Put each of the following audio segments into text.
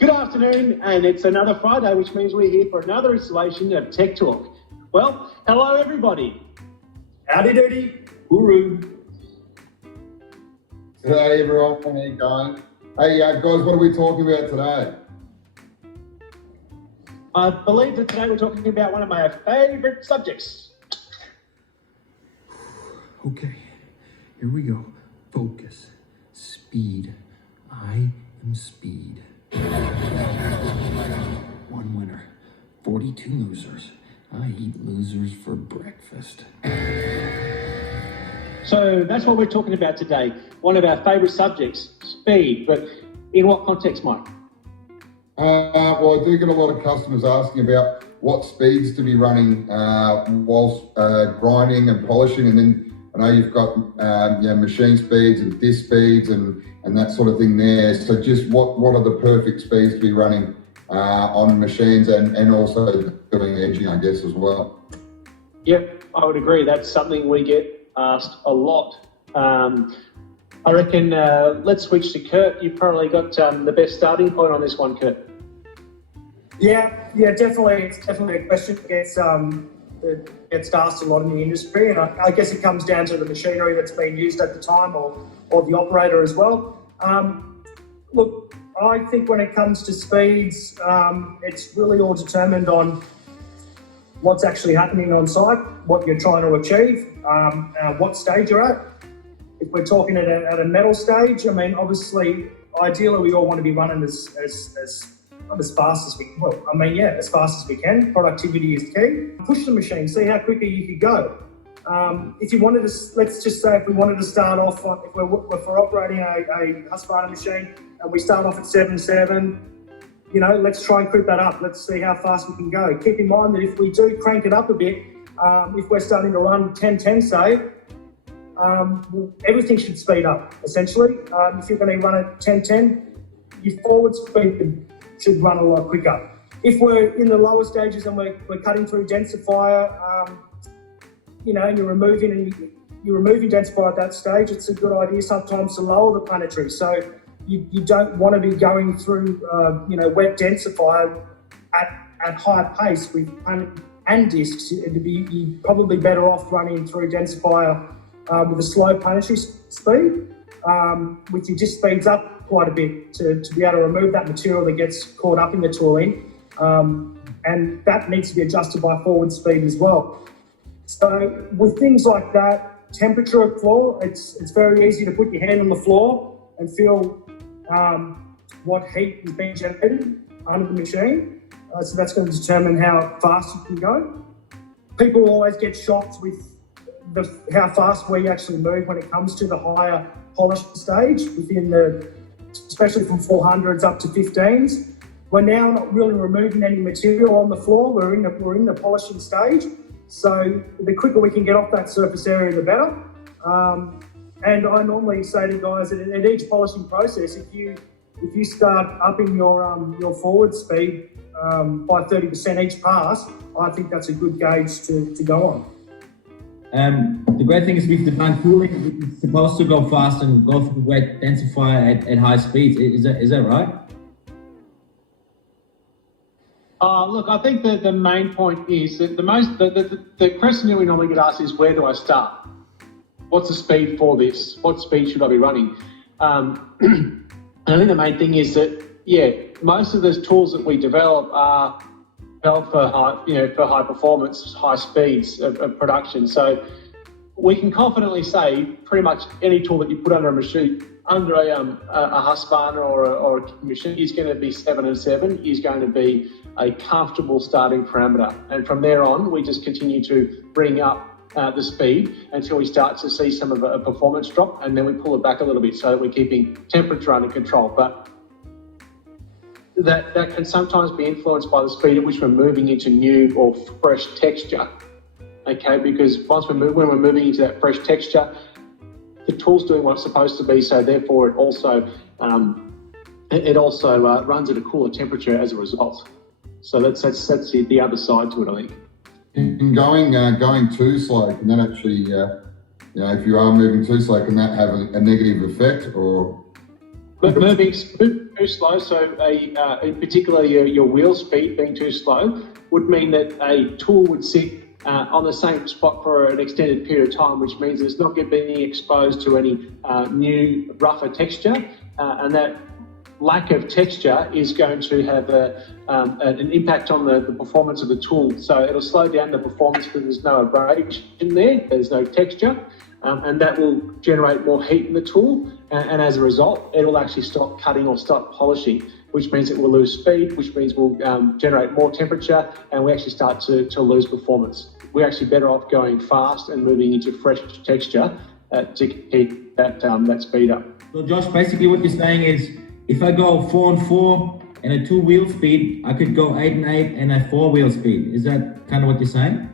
Good afternoon, and it's another Friday, which means we're here for another installation of Tech Talk. Well, hello everybody. Howdy doody, hooroo. Hey everyone, how you going? Hey guys, what are we talking about today? I believe that today we're talking about one of my favourite subjects. Okay, here we go. Focus. Speed. I am speed. One winner, 42 losers. I eat losers for breakfast. So that's what we're talking about today. One of our favourite subjects, speed. But in what context, Mike? Well, I do get a lot of customers asking about what speeds to be running whilst grinding and polishing, and then I know you've got machine speeds and disc speeds and that sort of thing there. So just what are the perfect speeds to be running on machines and also doing edging, I guess, as well? Yep, I would agree. That's something we get asked a lot. I reckon let's switch to Kurt. You've probably got the best starting point on this one, Kurt. Yeah, definitely. It's definitely a question that gets asked a lot in the industry, and I guess it comes down to the machinery that's being used at the time or the operator as well. Look, I think when it comes to speeds, it's really all determined on what's actually happening on site, what you're trying to achieve, what stage you're at. If we're talking at a metal stage, I mean, obviously, ideally, we all want to be running not as fast as we can. Well, I mean, yeah, as fast as we can. Productivity is key. Push the machine, see how quickly you could go. If you wanted to, let's just say if we wanted to start off, if we're operating a Husqvarna machine and we start off at 7.7, let's try and creep that up. Let's see how fast we can go. Keep in mind that if we do crank it up a bit, if we're starting to run 10.10, say, everything should speed up, essentially. If you're going to run at 10.10, your forward speed should run a lot quicker. If we're in the lower stages and we're cutting through densifier, and you're removing densifier at that stage, it's a good idea sometimes to lower the planetary. So you don't want to be going through, wet densifier at high pace with and discs. You're probably better off running through densifier with a slow planetary speed, with your disc speeds up quite a bit to be able to remove that material that gets caught up in the tooling, and that needs to be adjusted by forward speed as well. So with things like that, temperature of floor, it's very easy to put your hand on the floor and feel what heat is being generated under the machine. So that's going to determine how fast you can go. People always get shocked with how fast we actually move when it comes to the higher polishing stage, especially from 400s up to 15s. We're now not really removing any material on the floor. We're in the polishing stage. So the quicker we can get off that surface area, the better. And I normally say to guys that at each polishing process, if you start upping your forward speed by 30% each pass, I think that's a good gauge to go on. The great thing is with the blunt cooling, it's supposed to go fast and go through wet densifier at high speeds. Is that right? Look, I think the main point is that the question that we normally get asked is, where do I start? What's the speed for this? What speed should I be running? And I think the main thing is that, most of those tools that we develop are developed for high performance, high speeds of production. So we can confidently say pretty much any tool that you put under a machine, under a Husqvarna or a machine, is going to be 7.7, is going to be a comfortable starting parameter. And from there on, we just continue to bring up the speed until we start to see some of a performance drop, and then we pull it back a little bit so that we're keeping temperature under control. But that can sometimes be influenced by the speed at which we're moving into new or fresh texture. Okay, because when we're moving into that fresh texture, the tool's doing what it's supposed to be, so therefore it also runs at a cooler temperature as a result. So that's the other side to it, I think. And going too slow, can that actually, if you are moving too slow, can that have a negative effect, or But moving too slow, so in particular your wheel speed being too slow, would mean that a tool would sit on the same spot for an extended period of time, which means it's not being exposed to any new rougher texture, and that lack of texture is going to have an impact on the performance of the tool. So it'll slow down the performance because there's no abrasion there, there's no texture, and that will generate more heat in the tool, and as a result, it will actually stop cutting or stop polishing, which means it will lose speed, which means we'll generate more temperature, and we actually start to lose performance. We're actually better off going fast and moving into fresh texture to keep that speed up. So Josh, basically what you're saying is, if I go 4-on-4 and a 2-wheel speed, I could go 8-and-8 and a 4-wheel speed. Is that kind of what you're saying?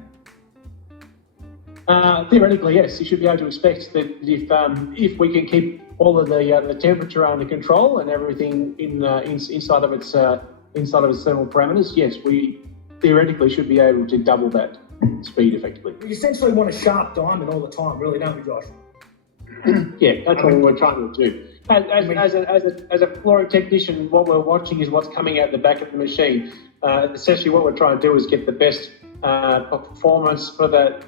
Theoretically, yes. You should be able to expect that if we can keep all of the temperature under control and everything inside of its thermal parameters, yes, we theoretically should be able to double that speed effectively. You essentially want a sharp diamond all the time, really, don't we, Josh? Yeah, that's what we're trying to do. As a flooring technician, what we're watching is what's coming out the back of the machine. Essentially, what we're trying to do is get the best performance for that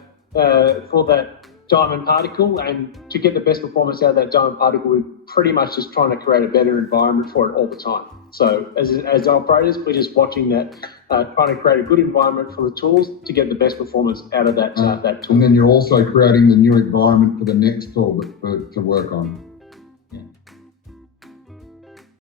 diamond particle, and to get the best performance out of that diamond particle, we're pretty much just trying to create a better environment for it all the time. So as operators, we're just watching that, trying to create a good environment for the tools to get the best performance out of that tool. And then you're also creating the new environment for the next tool to work on.